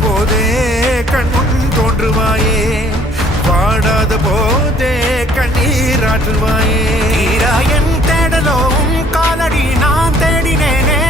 போதே கண்முன் தோன்றுவாயே, வாடாத போதே கண்ணீராற்றுவாயே. என் தேடலோ உன் காலடி நான் தேடினேனே,